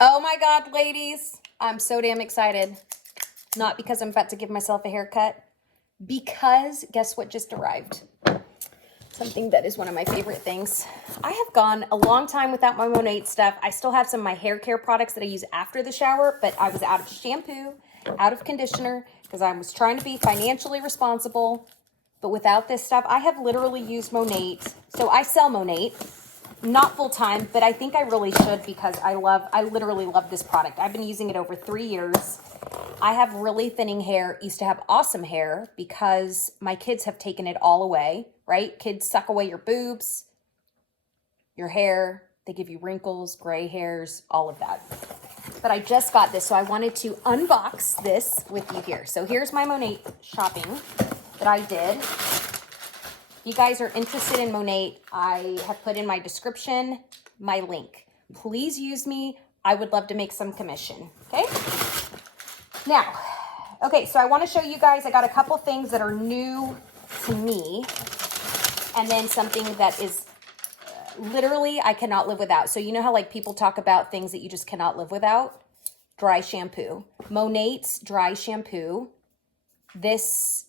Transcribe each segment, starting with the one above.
Oh my God, ladies, I'm so damn excited. Not because I'm about to give myself a haircut, because guess what just arrived? Something that is one of my favorite things. I have gone a long time without my Monat stuff. I still have some of my hair care products that I use after the shower, but I was out of shampoo, out of conditioner, because I was trying to be financially responsible. But without this stuff, I have literally used Monat. So I sell Monat. Not full time, but I think I really should because I literally love this product. I've been using it over 3 years. I have really thinning hair, used to have awesome hair because my kids have taken it all away, right? Kids suck away your boobs, your hair. They give you wrinkles, gray hairs, all of that. But I just got this, so I wanted to unbox this with you here. So here's my Monat shopping that I did. If you guys are interested in Monat, I have put in my description my link. Please use me. I would love to make some commission, okay? Now, okay, so I want to show you guys, I got a couple things that are new to me, and then something that is literally I cannot live without. So you know how like people talk about things that you just cannot live without? Dry shampoo. Monat's dry shampoo. This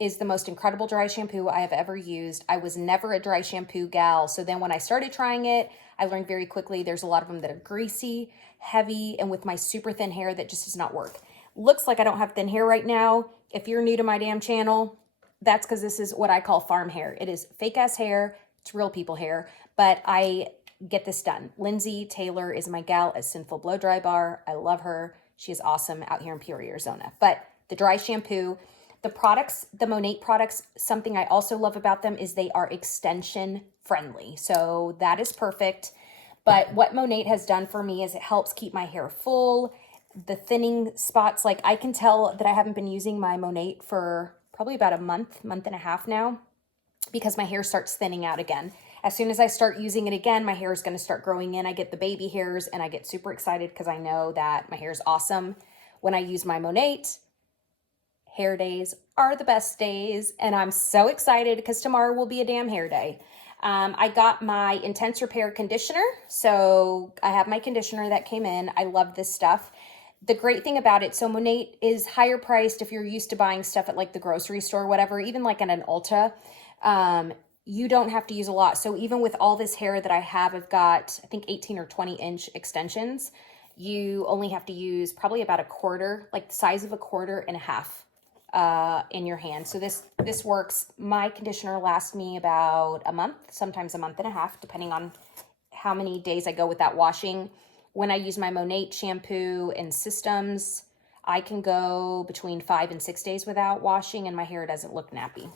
is the most incredible dry shampoo I have ever used. I was never a dry shampoo gal. So then when I started trying it, I learned very quickly there's a lot of them that are greasy, heavy, and with my super thin hair that just does not work. Looks like I don't have thin hair right now. If you're new to my damn channel, that's because this is what I call farm hair. It is fake ass hair. It's real people hair, but I get this done. Lindsay Taylor is my gal at Sinful Blow Dry Bar. I love her. She is awesome out here in Peoria, Arizona. But the dry shampoo, the products, the Monat products, something I also love about them is they are extension friendly. So that is perfect. But what Monat has done for me is it helps keep my hair full. The thinning spots, like I can tell that I haven't been using my Monat for probably about a month and a half now because my hair starts thinning out again. As soon as I start using it again, my hair is going to start growing in. I get the baby hairs and I get super excited because I know that my hair is awesome. When I use my Monat, hair days are the best days, and I'm so excited because tomorrow will be a damn hair day. I got my Intense Repair conditioner, so I have my conditioner that came in. I love this stuff. The great thing about it, so Monat is higher priced if you're used to buying stuff at like the grocery store or whatever, even like at an Ulta. You don't have to use a lot. So even with all this hair that I have, I've got, I think 18 or 20 inch extensions. You only have to use probably about a quarter, like the size of a quarter and a half in your hand. So this works. My conditioner lasts me about a month, sometimes a month and a half, depending on how many days I go without washing. When I use my Monat shampoo and systems, I can go between 5 and 6 days without washing and my hair doesn't look nappy.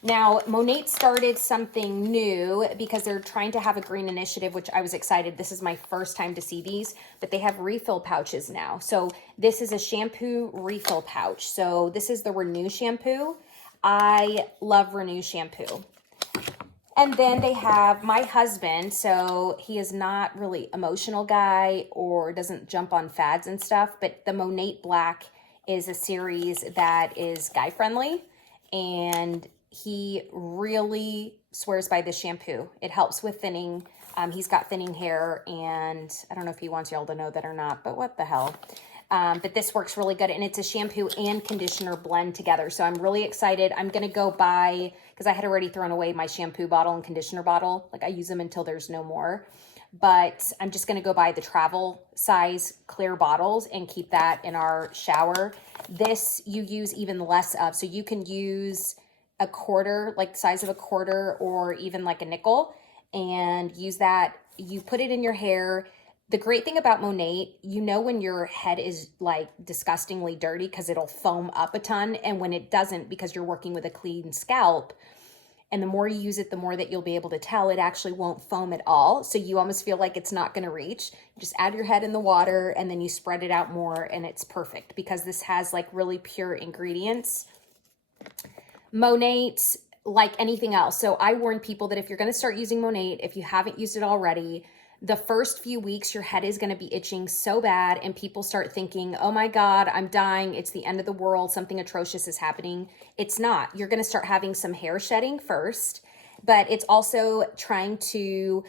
Now, Monat started something new because they're trying to have a green initiative, which I was excited. This is my first time to see these, but they have refill pouches now. So this is a shampoo refill pouch. So this is the Renew shampoo. I love Renew shampoo. And then they have my husband. So he is not really emotional guy or doesn't jump on fads and stuff, but the Monat Black is a series that is guy friendly, and he really swears by this shampoo. It helps with thinning. He's got thinning hair, and I don't know if he wants y'all to know that or not, but what the hell. But this works really good, and it's a shampoo and conditioner blend together. So I'm really excited. I'm going to go buy, because I had already thrown away my shampoo bottle and conditioner bottle. Like I use them until there's no more. But I'm just going to go buy the travel size clear bottles and keep that in our shower. This you use even less of. So you can use a quarter, like the size of a quarter or even like a nickel, and use that. You put it in your hair. The great thing about Monat, you know when your head is like disgustingly dirty because it'll foam up a ton, and when it doesn't because you're working with a clean scalp, and the more you use it, the more that you'll be able to tell it actually won't foam at all. So you almost feel like it's not going to reach. You just add your head in the water and then you spread it out more, and it's perfect because this has like really pure ingredients. Monat, like anything else. So I warn people that if you're going to start using Monat, if you haven't used it already, the first few weeks, your head is going to be itching so bad, and people start thinking, oh my God, I'm dying. It's the end of the world. Something atrocious is happening. It's not. You're going to start having some hair shedding first, but it's also trying to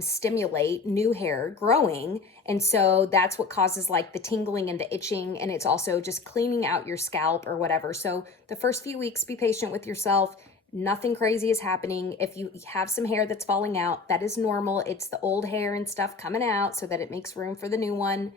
stimulate new hair growing. And so that's what causes like the tingling and the itching. And it's also just cleaning out your scalp or whatever. So the first few weeks, be patient with yourself. Nothing crazy is happening. If you have some hair that's falling out, that is normal. It's the old hair and stuff coming out so that it makes room for the new one.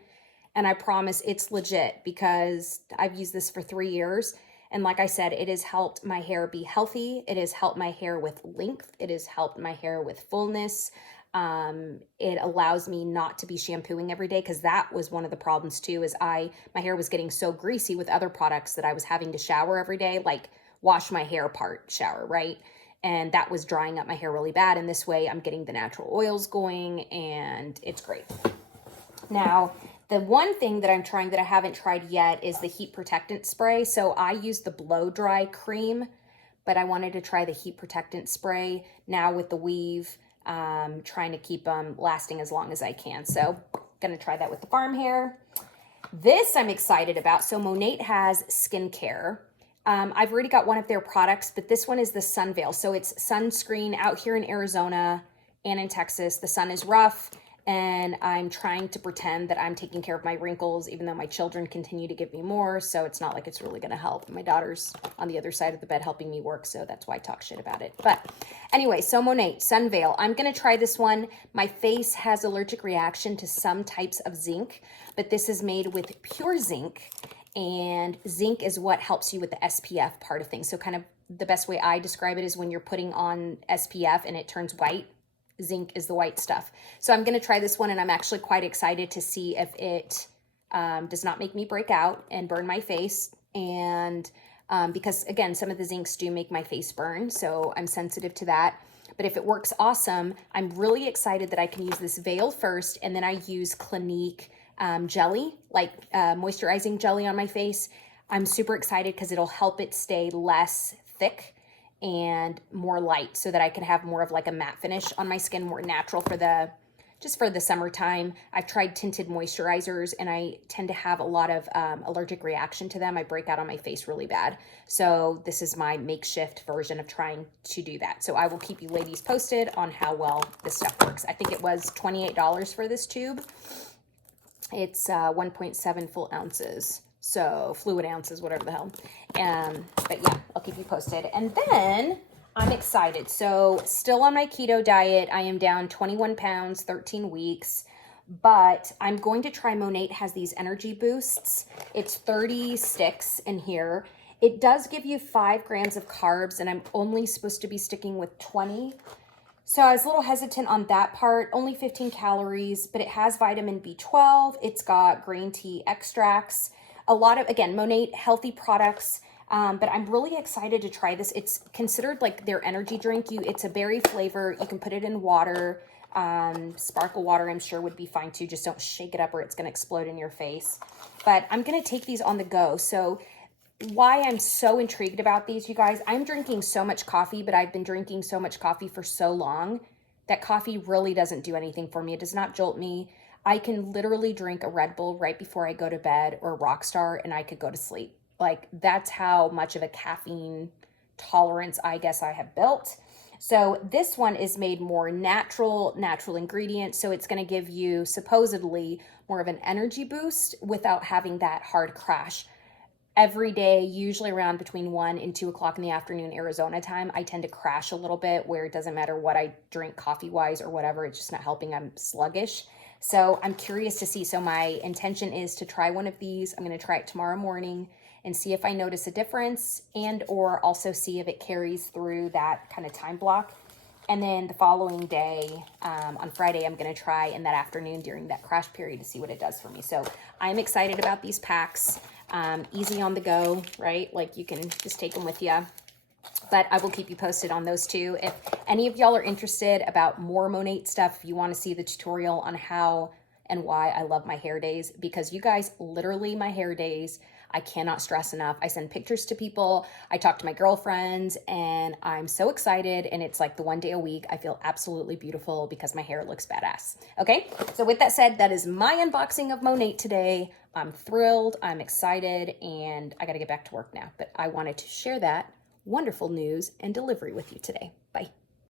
And I promise it's legit because I've used this for 3 years. And like I said, it has helped my hair be healthy. It has helped my hair with length. It has helped my hair with fullness. It allows me not to be shampooing every day, because that was one of the problems too, is my hair was getting so greasy with other products that I was having to shower every day, like wash my hair part shower, right? And that was drying up my hair really bad. And this way I'm getting the natural oils going and it's great. Now, the one thing that I'm trying that I haven't tried yet is the heat protectant spray. So I use the blow dry cream, but I wanted to try the heat protectant spray now with the weave, trying to keep them lasting as long as I can. So gonna try that with the farm hair. This I'm excited about. So Monat has skincare. I've already got one of their products, but this one is the Sun Veil. So it's sunscreen out here in Arizona and in Texas. The sun is rough, and I'm trying to pretend that I'm taking care of my wrinkles, even though my children continue to give me more. So it's not like it's really going to help. My daughter's on the other side of the bed helping me work, so that's why I talk shit about it. But anyway, so Monat, Sun Veil. I'm going to try this one. My face has allergic reaction to some types of zinc, but this is made with pure zinc. And zinc is what helps you with the SPF part of things. So kind of the best way I describe it is when you're putting on SPF and it turns white, zinc is the white stuff. So I'm going to try this one, and I'm actually quite excited to see if it does not make me break out and burn my face. And because again, some of the zincs do make my face burn, so I'm sensitive to that. But if it works, awesome. I'm really excited that I can use this veil first, and then I use Clinique jelly, like moisturizing jelly on my face. I'm super excited because it'll help it stay less thick and more light, so that I can have more of like a matte finish on my skin, more natural for the summertime. I've tried tinted moisturizers and I tend to have a lot of allergic reaction to them. I break out on my face really bad. So this is my makeshift version of trying to do that. So I will keep you ladies posted on how well this stuff works. I think it was $28 for this tube. It's 1.7 full ounces. So fluid ounces, whatever the hell. But yeah, I'll keep you posted. And then I'm excited. So still on my keto diet. I am down 21 pounds, 13 weeks. But I'm going to try Monat has these energy boosts. It's 30 sticks in here. It does give you 5 grams of carbs, and I'm only supposed to be sticking with 20. So I was a little hesitant on that part, only 15 calories, but it has vitamin B12. It's got green tea extracts. A lot of, again, Monat healthy products, but I'm really excited to try this. It's considered like their energy drink. It's a berry flavor. You can put it in water. Sparkle water, I'm sure, would be fine too. Just don't shake it up or it's going to explode in your face. But I'm going to take these on the go. So why I'm so intrigued about these, you guys, I'm drinking so much coffee, but I've been drinking so much coffee for so long that coffee really doesn't do anything for me. It does not jolt me. I can literally drink a Red Bull right before I go to bed, or Rockstar, and I could go to sleep. Like, that's how much of a caffeine tolerance I guess I have built. So this one is made more natural ingredients. So it's going to give you supposedly more of an energy boost without having that hard crash. Every day, usually around between 1 and 2 o'clock in the afternoon, Arizona time, I tend to crash a little bit, where it doesn't matter what I drink coffee-wise or whatever. It's just not helping. I'm sluggish. So I'm curious to see. So my intention is to try one of these. I'm going to try it tomorrow morning and see if I notice a difference, and or also see if it carries through that kind of time block. And then the following day, on Friday, I'm going to try in that afternoon during that crash period to see what it does for me. So I'm excited about these packs. Easy on the go, right? Like, you can just take them with you. But I will keep you posted on those two. If any of y'all are interested about more Monat stuff, if you want to see the tutorial on how and why I love my hair days, because you guys, literally my hair days, I cannot stress enough. I send pictures to people. I talk to my girlfriends, and I'm so excited. And it's like the one day a week I feel absolutely beautiful because my hair looks badass. Okay, so with that said, that is my unboxing of Monat today. I'm thrilled, I'm excited, and I got to get back to work now. But I wanted to share that wonderful news and delivery with you today. Bye.